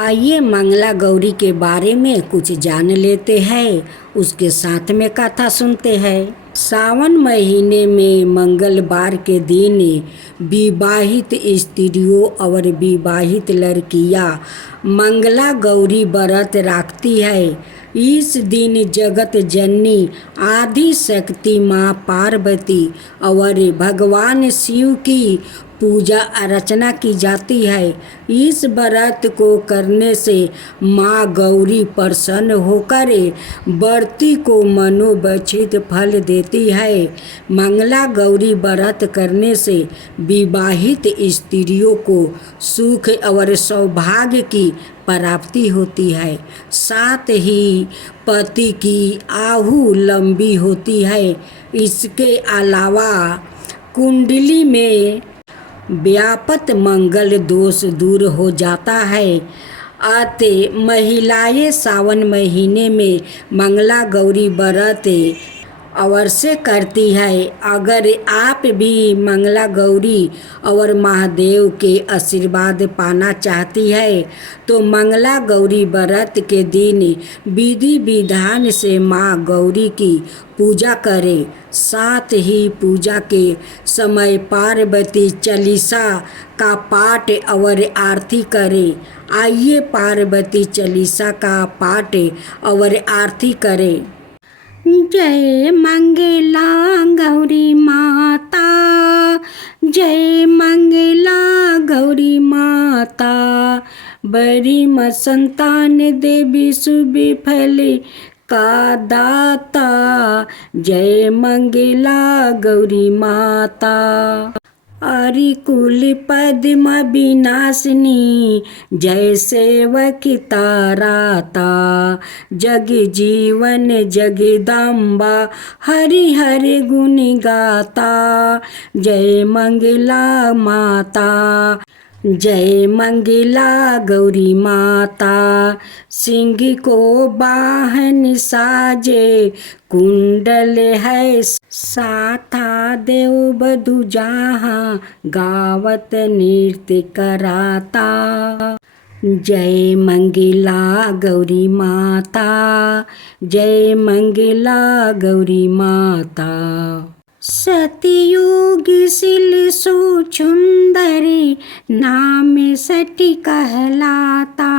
आइए मंगला गौरी के बारे में कुछ जान लेते हैं, उसके साथ में कथा सुनते हैं। सावन महीने में मंगलवार के दिन विवाहित स्त्रियों और विवाहित लड़कियां मंगला गौरी व्रत रखती है। इस दिन जगत जननी आदि शक्ति माँ पार्वती और भगवान शिव की पूजा अर्चना की जाती है। इस व्रत को करने से माँ गौरी प्रसन्न होकर व्रती को मनोवांछित फल देती है। मंगला गौरी व्रत करने से विवाहित स्त्रियों को सुख और सौभाग्य की प्राप्ति होती है, साथ ही पति की आयु लंबी होती है। इसके अलावा कुंडली में व्यापत मंगल दोष दूर हो जाता है। अतः महिलाएं सावन महीने में मंगला गौरी व्रत अवश्य करती है। अगर आप भी मंगला गौरी और महादेव के आशीर्वाद पाना चाहती है तो मंगला गौरी व्रत के दिन विधि विधान से माँ गौरी की पूजा करें। साथ ही पूजा के समय पार्वती चालीसा का पाठ और आरती करें। आइए पार्वती चालीसा का पाठ और आरती करें। जय मंगला गौरी माता, जय मंगला गौरी माता, बड़ी संतान देवी शुभ फल का दाता, जय मंगला गौरी माता। आरि कुल पद्म विनाशिनी, जय सेवक ताराता, जग जीवन जगदम्बा, हरि हरि गुण गाता, जय मंगला माता, जय मंगला गौरी माता। सिंह को वाहन साजे, कुंडल है साथा, देव बधु जहाँ गावत नृत्य कराता, जय मंगला गौरी माता, जय मंगला गौरी माता। सतयुग सिल सुंदरी, नाम सटी कहलाता,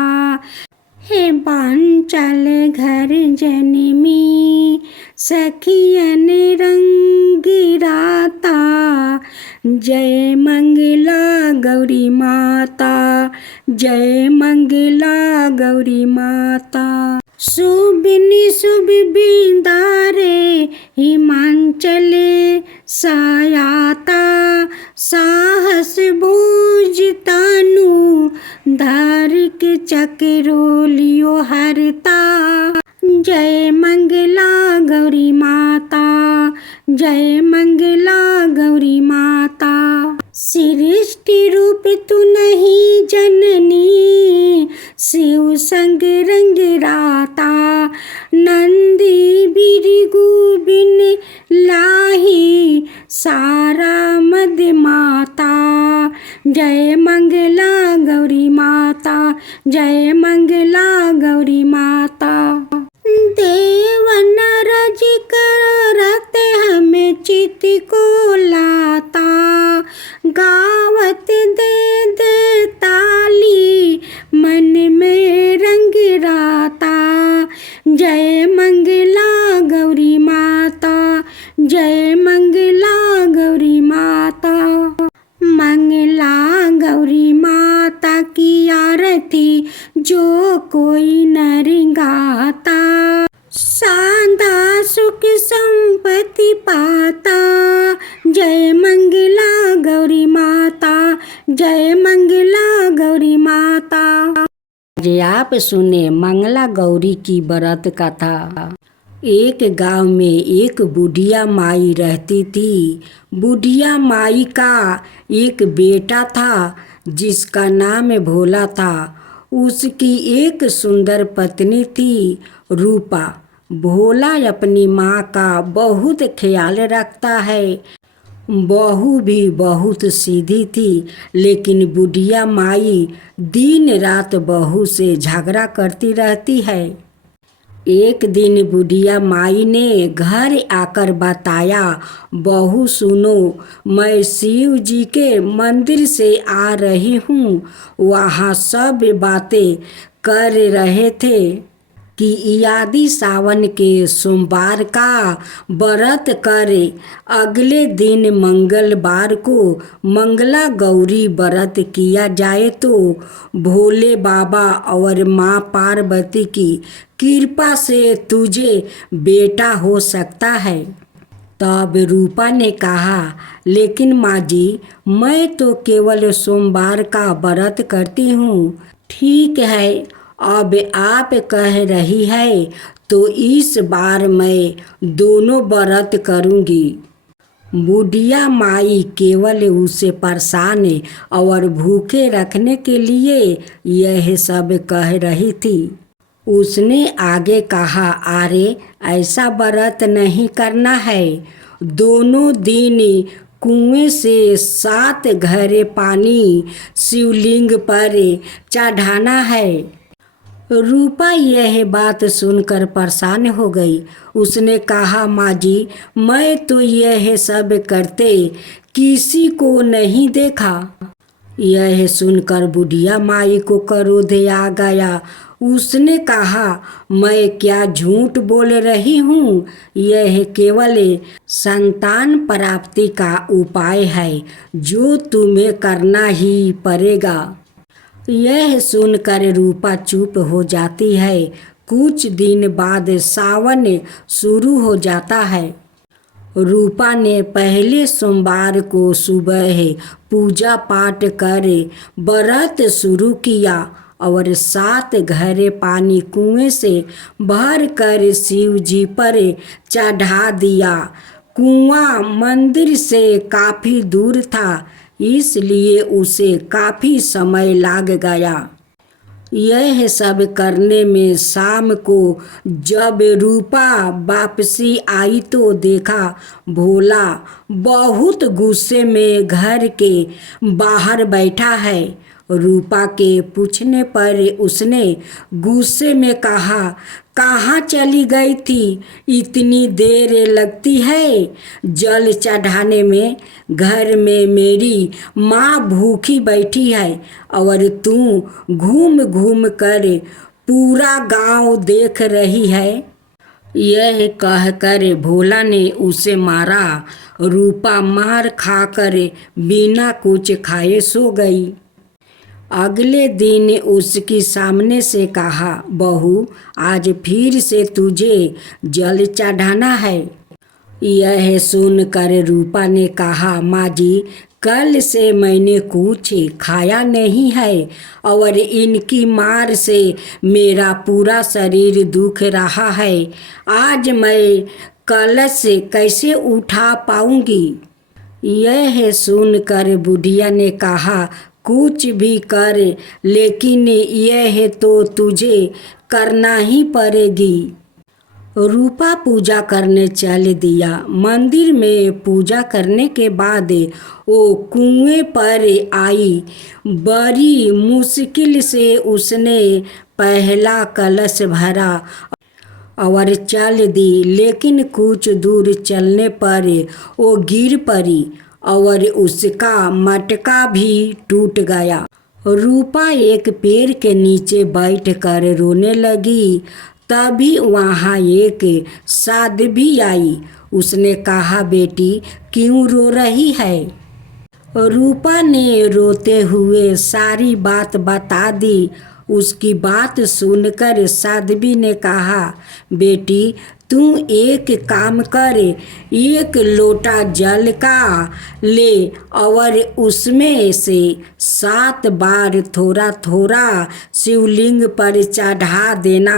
हे बांचल घर जन्मी, सखियन रंग राता, जय मंगला गौरी माता, जय मंगला गौरी माता। शुभ निशुभ बिंदारे हिमांचल सायाता, साहस भुज तानु धारिक चक्रोलियो हरता, जय मंगला गौरी माता, जय मंगला गौरी माता। सृष्टि रूप तू नहीं जननी, शिव संग रंग राता, नंदी बिरगु बिन लाही, सारा मद माता, जय मंगला गौरी माता, जय मंगला गौरी माता। देव नरज करत हमें चित को लाता, गावत दे दे ताली, मन में रंग राता, जय मंगला गौरी माता, जय मंगला गौरी माता। मंगला गौरी माता की आरती जो कोई नर गाता, सादा सुख संपत्ति पाता, जय मंगला गौरी माता, जय मंगला गौरी माता। आज आप सुने मंगला गौरी की व्रत कथा। एक गांव में एक बुढ़िया माई रहती थी। बुढ़िया माई का एक बेटा था जिसका नाम भोला था। उसकी एक सुंदर पत्नी थी रूपा। भोला अपनी माँ का बहुत ख्याल रखता है। बहू भी बहुत सीधी थी, लेकिन बुढ़िया माई दिन रात बहू से झगड़ा करती रहती है। एक दिन बुढ़िया माई ने घर आकर बताया, बहू सुनो, मैं शिव जी के मंदिर से आ रही हूँ। वहाँ सब बातें कर रहे थे कि यदि सावन के सोमवार का व्रत करे, अगले दिन मंगलवार को मंगला गौरी व्रत किया जाए तो भोले बाबा और माँ पार्वती की कृपा से तुझे बेटा हो सकता है। तब रूपा ने कहा, लेकिन माँ जी, मैं तो केवल सोमवार का व्रत करती हूँ। ठीक है, अब आप कह रही है तो इस बार मैं दोनों व्रत करूँगी। बुढ़िया माई केवल उसे परेशान और भूखे रखने के लिए यह सब कह रही थी। उसने आगे कहा, अरे ऐसा व्रत नहीं करना है। दोनों दिन कुएं से 7 घड़े पानी शिवलिंग पर चढ़ाना है। रूपा यह बात सुनकर परेशान हो गई। उसने कहा, माँ जी, मैं तो यह सब करते किसी को नहीं देखा। यह सुनकर बुढ़िया माई को क्रोध आ गया। उसने कहा, मैं क्या झूठ बोल रही हूँ? यह केवल संतान प्राप्ति का उपाय है जो तुम्हें करना ही पड़ेगा। यह सुनकर रूपा चुप हो जाती है। कुछ दिन बाद सावन शुरू हो जाता है। रूपा ने पहले सोमवार को सुबह पूजा पाठ कर व्रत शुरू किया और 7 घड़े पानी कुएं से भर कर शिव जी पर चढ़ा दिया। कुआं मंदिर से काफ़ी दूर था, इसलिए उसे काफ़ी समय लग गया। यह सब करने में शाम को जब रूपा वापसी आई तो देखा भोला बहुत गुस्से में घर के बाहर बैठा है। रूपा के पूछने पर उसने गुस्से में कहा, कहाँ चली गई थी? इतनी देर लगती है जल चढ़ाने में। घर में मेरी माँ भूखी बैठी है और तू घूम घूम कर पूरा गांव देख रही है। यह कहकर भोला ने उसे मारा। रूपा मार खाकर बिना कुछ खाए सो गई। अगले दिन उसकी सामने से कहा, बहू, आज फिर से तुझे जल चढ़ाना है। यह सुनकर रूपा ने कहा, माँ जी, कल से मैंने कुछ खाया नहीं है और इनकी मार से मेरा पूरा शरीर दुख रहा है। आज मैं कलश कैसे उठा पाऊंगी? यह सुनकर बुढ़िया ने कहा, कुछ भी कर, लेकिन यह तो तुझे करना ही पड़ेगी। रूपा पूजा करने चल दिया। मंदिर में पूजा करने के बाद वो कुएं पर आई। बड़ी मुश्किल से उसने पहला कलश भरा और चल दी, लेकिन कुछ दूर चलने पर वो गिर पड़ी और उसका मटका भी टूट गया। रूपा एक पेड़ के नीचे बैठकर रोने लगी। तभी वहाँ एक साध्वी आई। उसने कहा, बेटी, क्यों रो रही है? रूपा ने रोते हुए सारी बात बता दी। उसकी बात सुनकर साध्वी ने कहा, बेटी, तू एक काम कर, 1 लोटा जल का ले और उसमें से 7 बार थोड़ा थोड़ा शिवलिंग पर चढ़ा देना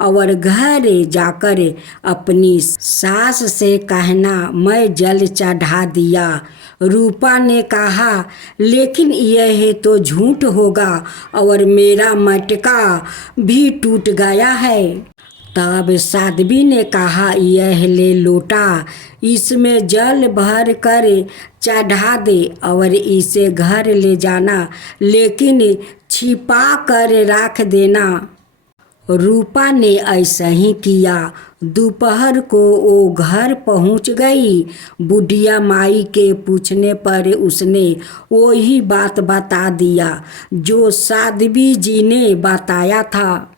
और घर जाकर अपनी सास से कहना, मैं जल चढ़ा दिया। रूपा ने कहा, लेकिन यह तो झूठ होगा और मेरा मटका भी टूट गया है। तब साध्वी ने कहा, यह ले लोटा, इसमें जल भर कर चढ़ा दे और इसे घर ले जाना, लेकिन छिपा कर रख देना। रूपा ने ऐसा ही किया। दोपहर को वो घर पहुंच गई। बुढ़िया माई के पूछने पर उसने वही बात बता दिया जो साध्वी जी ने बताया था।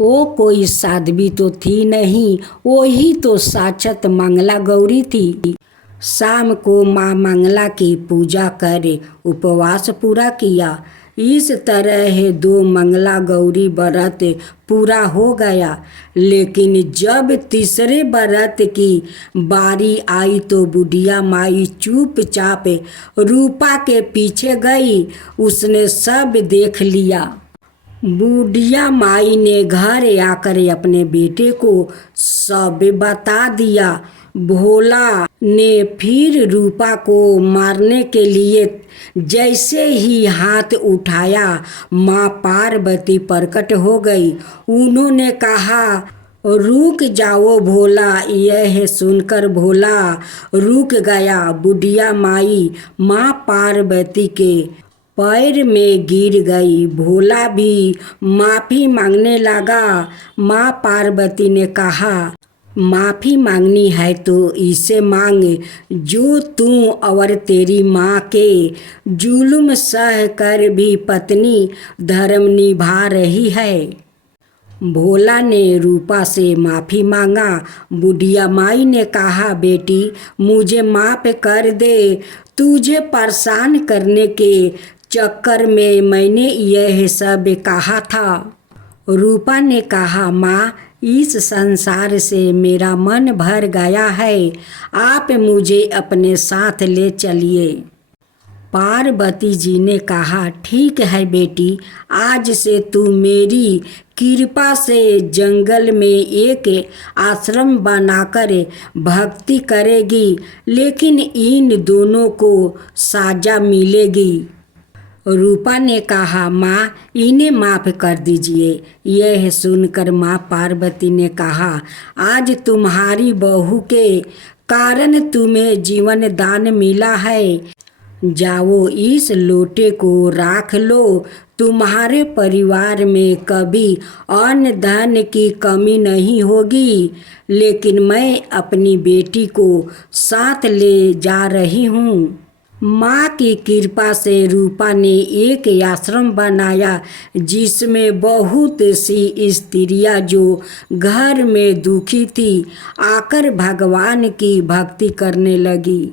वो कोई साध्वी तो थी नहीं, वही तो साक्षात मंगला गौरी थी। शाम को माँ मंगला की पूजा कर उपवास पूरा किया। इस तरह 2 मंगला गौरी व्रत पूरा हो गया। लेकिन जब तीसरे व्रत की बारी आई तो बुढ़िया माई चुपचाप रूपा के पीछे गई। उसने सब देख लिया। बुढ़िया माई ने घर आकर अपने बेटे को सब बता दिया। भोला ने फिर रूपा को मारने के लिए जैसे ही हाथ उठाया, माँ पार्वती प्रकट हो गई। उन्होंने कहा, रुक जाओ भोला। यह सुनकर भोला रुक गया। बुढ़िया माई माँ पार्वती के पैर में गिर गई। भोला भी माफ़ी मांगने लगा। माँ पार्वती ने कहा, माफ़ी मांगनी है तो इसे मांग जो तू और तेरी माँ के जुल्म सह कर भी पत्नी धर्म निभा रही है। भोला ने रूपा से माफ़ी मांगा। बुढ़िया माई ने कहा, बेटी मुझे माफ़ कर दे। तुझे परेशान करने के चक्कर में मैंने यह सब कहा था। रूपा ने कहा, माँ इस संसार से मेरा मन भर गया है। आप मुझे अपने साथ ले चलिए। पार्वती जी ने कहा, ठीक है बेटी, आज से तू मेरी कृपा से जंगल में एक आश्रम बनाकर भक्ति करेगी, लेकिन इन दोनों को सजा मिलेगी। रूपा ने कहा, माँ इन्हें माफ़ कर दीजिए। यह सुनकर माँ पार्वती ने कहा, आज तुम्हारी बहू के कारण तुम्हें जीवन दान मिला है। जाओ इस लोटे को रख लो। तुम्हारे परिवार में कभी अन्न धन की कमी नहीं होगी। लेकिन मैं अपनी बेटी को साथ ले जा रही हूँ। माँ की कृपा से रूपा ने एक आश्रम बनाया जिसमें बहुत सी स्त्रियाँ जो घर में दुखी थी आकर भगवान की भक्ति करने लगी।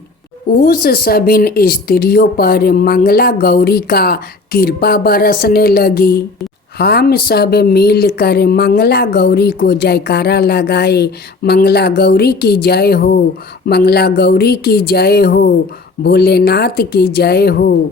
उस सभी स्त्रियों पर मंगला गौरी का कृपा बरसने लगी। हम सब मिलकर मंगला गौरी को जयकारा लगाए। मंगला गौरी की जय हो, मंगला गौरी की जय हो, भोलेनाथ की जय हो।